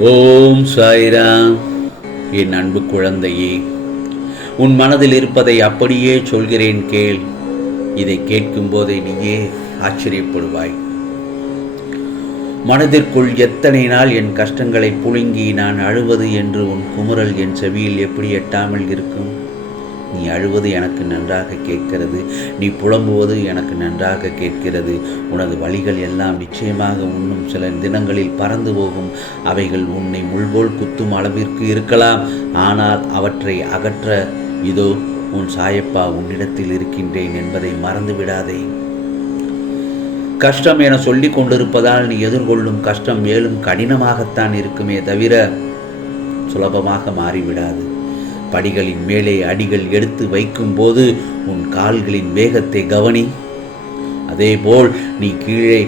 ஓம் சாய்ராம். என் அன்பு குழந்தையே உன் மனதில் இருப்பதை அப்படியே சொல்கிறேன் கேள். இதை கேட்கும் போதே நீயே ஆச்சரியப்படுவாய். மனதிற்குள் எத்தனை நாள் என் கஷ்டங்களை புழுங்கி நான் அழுவது என்று உன் குமுறல் என் செவியில் எப்படி எட்டாமல் இருக்கும்? நீ அழுவது எனக்கு நன்றாக கேட்கிறது. நீ புலம்புவது எனக்கு நன்றாக கேட்கிறது. உனது வழிகள் எல்லாம் நிச்சயமாக உன்னும் சில தினங்களில் பறந்து போகும். அவைகள் உன்னை முள்போல் குத்தும் அளவிற்கு இருக்கலாம். ஆனால் அவற்றை அகற்ற இதோ உன் சாயப்பா உன்னிடத்தில் இருக்கின்றேன் என்பதை மறந்து விடாதே கஷ்டம் என சொல்லிக் கொண்டிருப்பதால் நீ எதிர்கொள்ளும் கஷ்டம் மேலும் கடினமாகத்தான் இருக்குமே தவிர சுலபமாக மாறிவிடாது. படிகளின் மேலே அடிகள் எடுத்து வைக்கும்போது உன் கால்களின் வேகத்தை கவனி. அதேபோல் நீ கீழே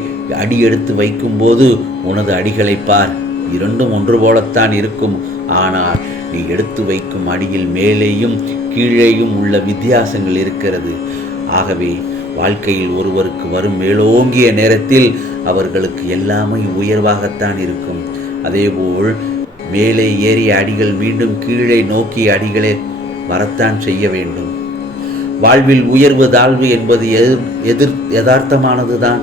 அடி எடுத்து வைக்கும்போது உனது அடிகளை பார். இரண்டும் ஒன்று போலத்தான் இருக்கும். ஆனால் நீ எடுத்து வைக்கும் அடியில் மேலேயும் கீழேயும் உள்ள வித்தியாசங்கள் இருக்கிறது. ஆகவே வாழ்க்கையில் ஒருவருக்கு வரும் மேலோங்கிய நேரத்தில் அவர்களுக்கு எல்லாமே உயர்வாகத்தான் இருக்கும். அதேபோல் மேலே ஏறிய அடிகள் மீண்டும் கீழே நோக்கிய அடிகளே வரத்தான் செய்ய வேண்டும். வாழ்வில் உயர்வு தாழ்வு என்பது எதிர் எதிர் யதார்த்தமானதுதான்.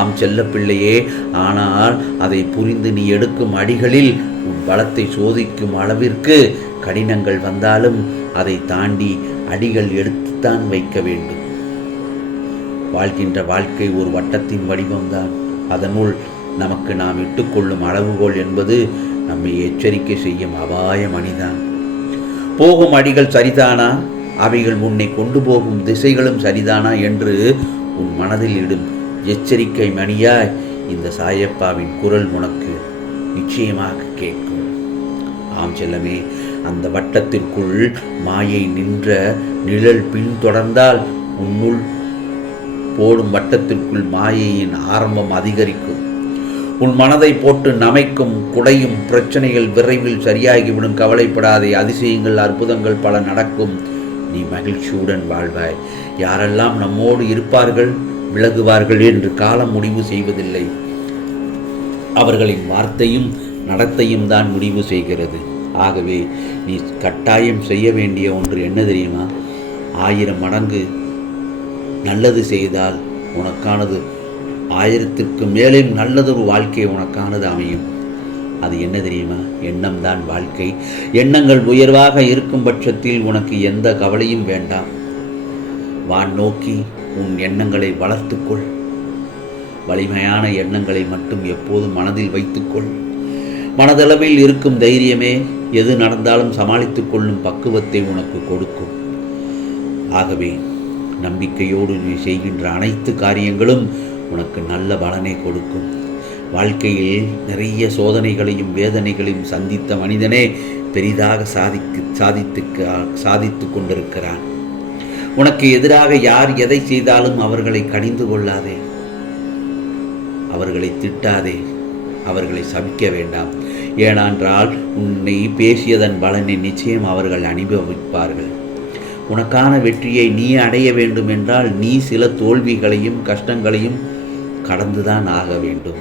ஆம் செல்லப்பிள்ளையே ஆனால் அதை புரிந்து நீ எடுக்கும் அடிகளில் உன் பலத்தை சோதிக்கும் அளவிற்கு கடினங்கள் வந்தாலும் அதை தாண்டி அடிகள் எடுத்துத்தான் வைக்க வேண்டும். வாழ்கின்ற வாழ்க்கை ஒரு வட்டத்தின் வடிவம்தான். அதனுள் நமக்கு நாம் இட்டுக்கொள்ளும் அளவுகோல் என்பது நம்மை எச்சரிக்கை செய்யும் அபாய மணிதான் போகும் அடிகள் சரிதானா? அவைகள் உன்னை கொண்டு போகும் திசைகளும் சரிதானா என்று உன் மனதில் இடும் எச்சரிக்கை மணியாய் இந்த சாயப்பாவின் குரல் உனக்கு நிச்சயமாக கேட்கும். ஆம் செல்லமே அந்த வட்டத்திற்குள் மாயை நின்ற நிழல் பின்தொடர்ந்தால் உன்னுள் போடும் வட்டத்திற்குள் மாயையின் ஆரம்பம் அதிகரிக்கும். உன் மனதை போட்டு நமைக்கும் குடையும் பிரச்சனைகள் விரைவில் சரியாகிவிடும். கவலைப்படாதே அதிசயங்கள் அற்புதங்கள் பல நடக்கும். நீ மகிழ்ச்சியுடன் வாழ்வாய். யாரெல்லாம் நம்மோடு இருப்பார்கள் விலகுவார்கள் என்று காலம் முடிவு செய்வதில்லை. அவர்களின் வார்த்தையும் நடத்தையும் தான் முடிவு செய்கிறது. ஆகவே நீ கட்டாயம் செய்ய வேண்டிய ஒன்று என்ன தெரியுமா? ஆயிரம் மடங்கு நல்லது செய்தால் உனக்கானது ஆயிரத்திற்கு மேலே நல்லதொரு வாழ்க்கை உனக்கானது அமையும். அது என்ன தெரியுமா? எண்ணம்தான் வாழ்க்கை. எண்ணங்கள் உயர்வாக இருக்கும் பட்சத்தில் உனக்கு எந்த கவலையும் வேண்டாம். வான் நோக்கி உன் எண்ணங்களை வளர்த்துக்கொள். வலிமையான எண்ணங்களை மட்டும் எப்போதும் மனதில் வைத்துக்கொள். மனதளவில் இருக்கும் தைரியமே எது நடந்தாலும் சமாளித்துக் கொள்ளும் பக்குவத்தை உனக்கு கொடுக்கும். ஆகவே நம்பிக்கையோடு நீ செய்கின்ற அனைத்து காரியங்களும் உனக்கு நல்ல பலனை கொடுக்கும். வாழ்க்கையில் நிறைய சோதனைகளையும் வேதனைகளையும் சந்தித்த மனிதனே பெரிதாக சாதிக்கு சாதித்து சாதித்து கொண்டிருக்கிறான். உனக்கு எதிராக யார் எதை செய்தாலும் அவர்களை கடிந்து கொள்ளாதே. அவர்களை திட்டாதே. அவர்களை சபிக்க வேண்டாம். ஏனென்றால் உன்னை பேசியதன் பலனை நிச்சயம் அவர்கள் அனுபவிப்பார்கள். உனக்கான வெற்றியை நீ அடைய வேண்டும் என்றால் நீ சில தோல்விகளையும் கஷ்டங்களையும் கடந்துதான் ஆக வேண்டும்.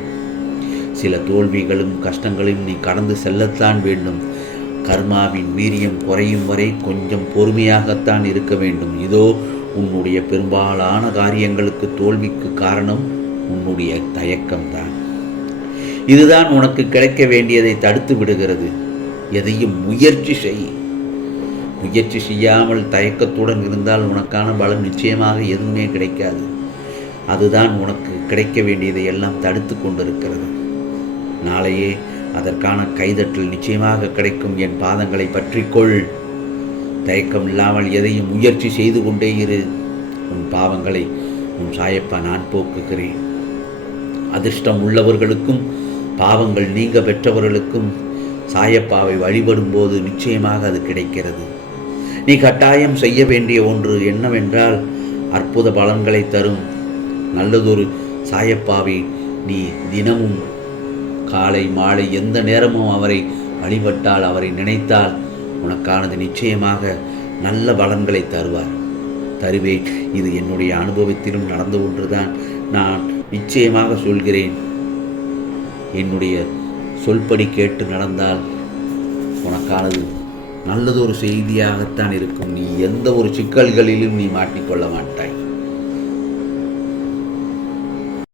சில தோல்விகளும் கஷ்டங்களையும் நீ கடந்து செல்லத்தான் வேண்டும். கர்மாவின் வீரியம் குறையும் வரை கொஞ்சம் பொறுமையாகத்தான் இருக்க வேண்டும். இதோ உன்னுடைய பெரும்பாலான காரியங்களுக்கு தோல்விக்கு காரணம் உன்னுடைய தயக்கம்தான். இதுதான் உனக்கு கிடைக்க வேண்டியதை தடுத்து விடுகிறது. எதையும் முயற்சி செய். முயற்சி செய்யாமல் தயக்கத்துடன் இருந்தால் உனக்கான பலம் நிச்சயமாக எதுவுமே கிடைக்காது. அதுதான் உனக்கு கிடைக்க வேண்டியதை எல்லாம் தடுத்து கொண்டிருக்கிறது. நாளையே அதற்கான கைதட்டல் நிச்சயமாக கிடைக்கும். என் பாதங்களை பற்றிக்கொள் தயக்கம் இல்லாமல் எதையும் முயற்சி செய்து கொண்டே இரு. உன் பாவங்களை உன் சாயப்பா நான் போக்குகிறேன். அதிர்ஷ்டம் உள்ளவர்களுக்கும் பாவங்கள் நீங்க பெற்றவர்களுக்கும் சாயப்பாவை வழிபடும் போது நிச்சயமாக அது கிடைக்கிறது. நீ கட்டாயம் செய்ய வேண்டிய ஒன்று என்னவென்றால் அற்புத பலன்களை தரும். நல்லதொரு சாயப்பாவை நீ தினமும் காலை மாலை எந்த நேரமும் அவரை வழிபட்டால் அவரை நினைத்தால் உனக்கானது நிச்சயமாக நல்ல பலன்களை தருவார். தருவேன் இது என்னுடைய அனுபவத்திலும் நடந்த ஒன்றுதான் நான் நிச்சயமாக சொல்கிறேன். என்னுடைய சொல்படி கேட்டு நடந்தால் உனக்கானது நல்லதொரு செய்தியாகத்தான் இருக்கும். நீ எந்த ஒரு சிக்கல்களிலும் நீ மாட்டிக்கொள்ள மாட்டாய்.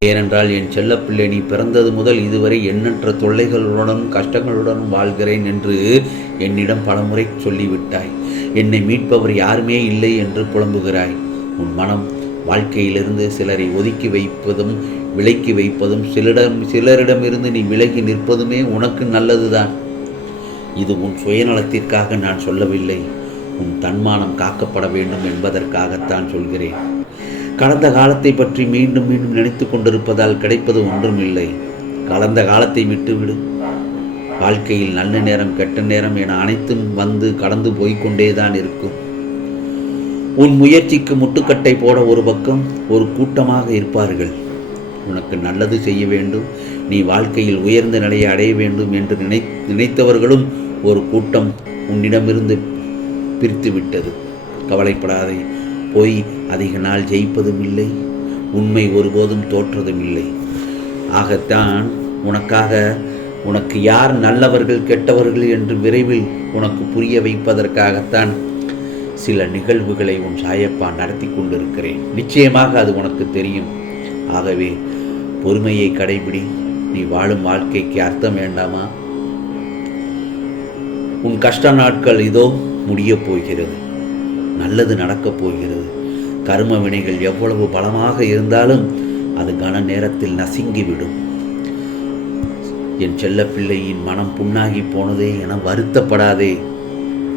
ஏனென்றால் என் செல்லப்பிள்ளை நீ பிறந்தது முதல் இதுவரை எண்ணற்ற தொல்லைகளுடனும் கஷ்டங்களுடனும் வாழ்கிறேன் என்று என்னிடம் பலமுறை சொல்லிவிட்டாய். என்னை மீட்பவர் யாருமே இல்லை என்று புலம்புகிறாய். உன் மனம் வாழ்க்கையிலிருந்து சிலரை ஒதுக்கி வைப்பதும் விலக்கி வைப்பதும் சிலரிடம் சிலரிடமிருந்து நீ விலகி நிற்பதுமே உனக்கு நல்லதுதான். இது உன் சுயநலத்திற்காக நான் சொல்லவில்லை. உன் தன்மானம் காக்கப்பட வேண்டும் என்பதற்காகத்தான் சொல்கிறேன். கடந்த காலத்தை பற்றி மீண்டும் மீண்டும் நினைத்து கொண்டிருப்பதால் கிடைப்பது ஒன்றுமில்லை. கடந்த காலத்தை விட்டுவிடு. வாழ்க்கையில் நல்ல நேரம் கெட்ட நேரம் என அனைத்தும் வந்து கடந்து போய்க்கொண்டே தான் இருக்கும். உன் முயற்சிக்கு முட்டுக்கட்டை போட ஒரு பக்கம் ஒரு கூட்டமாக இருப்பார்கள். உனக்கு நல்லது செய்ய வேண்டும். நீ வாழ்க்கையில் உயர்ந்த நிலையை அடைய வேண்டும் என்று நினை நினைத்தவர்களும் ஒரு கூட்டம் உன்னிடமிருந்து பிரித்து விட்டது கவலைப்படாதே. பொய் அதிக நாள் ஜெயிப்பதும் இல்லை உண்மை ஒருபோதும் தோற்றதும் இல்லை. ஆகத்தான் உனக்காக உனக்கு யார் நல்லவர்கள் கெட்டவர்கள் என்று விரைவில் உனக்கு புரிய வைப்பதற்காகத்தான் சில நிகழ்வுகளை உன் சாயப்பா நடத்தி கொண்டிருக்கிறேன். நிச்சயமாக அது உனக்கு தெரியும். ஆகவே பொறுமையை கடைபிடி நீ வாழும் வாழ்க்கைக்கு அர்த்தம் வேண்டாமா? உன் கஷ்ட நாட்கள் இதோ முடியப் போகிறது. நல்லது நடக்கப் போகிறது. கர்ம வினைகள் எவ்வளவு பலமாக இருந்தாலும் அது கன நேரத்தில் நசுங்கிவிடும். என் செல்ல பிள்ளையின் மனம் புண்ணாகி போனதே என வருத்தப்படாதே.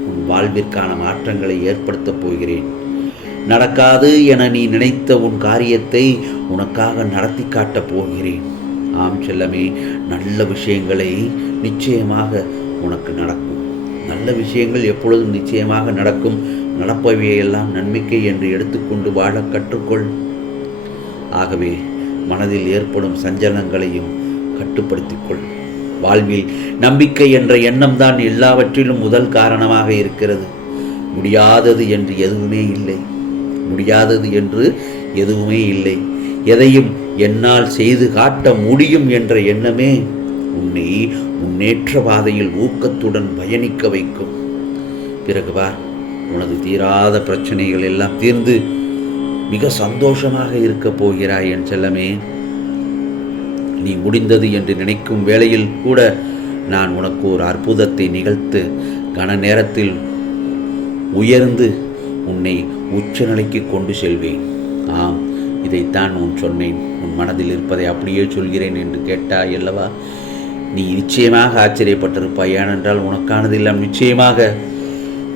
உன் வாழ்விற்கான மாற்றங்களை ஏற்படுத்தப் போகிறேன். நடக்காது என நீ நினைத்த உன் காரியத்தை உனக்காக நடத்தி காட்டப் போகிறேன். ஆம் செல்லமே நல்ல விஷயங்களை நிச்சயமாக உனக்கு நடக்கும். நல்ல விஷயங்கள் எப்பொழுதும் நிச்சயமாக நடக்கும். நடப்பவையெல்லாம் நன்மைக்கை என்று எடுத்துக்கொண்டு வாழ கற்றுக்கொள். ஆகவே மனதில் ஏற்படும் சஞ்சலங்களையும் கட்டுப்படுத்திக்கொள். வாழ்வில் நம்பிக்கை என்ற எண்ணம்தான் எல்லாவற்றிலும் முதல் காரணமாக இருக்கிறது. முடியாதது என்று எதுவுமே இல்லை. முடியாதது என்று எதுவுமே இல்லை. எதையும் என்னால் செய்து காட்ட முடியும் என்ற எண்ணமே உன்னை முன்னேற்ற பாதையில் ஊக்கத்துடன் பயணிக்க வைக்கும். பிறகு பார் உனது தீராத பிரச்சனைகள் எல்லாம் தீர்ந்து மிக சந்தோஷமாக இருக்கப் போகிறாய் என் செல்லமே. நீ முடிந்தது என்று நினைக்கும் வேளையில் கூட நான் உனக்கு ஒரு அற்புதத்தை நிகழ்த்து கன நேரத்தில் உயர்ந்து உன்னை உச்சநிலைக்கு கொண்டு செல்வேன். ஆம் இதைத்தான் உன் சொன்னேன். உன் மனதில் இருப்பதை அப்படியே சொல்கிறேன் என்று கேட்டாய் அல்லவா? நீ நிச்சயமாக ஆச்சரியப்பட்டிருப்பாய். ஏனென்றால் உனக்கானதெல்லாம் நிச்சயமாக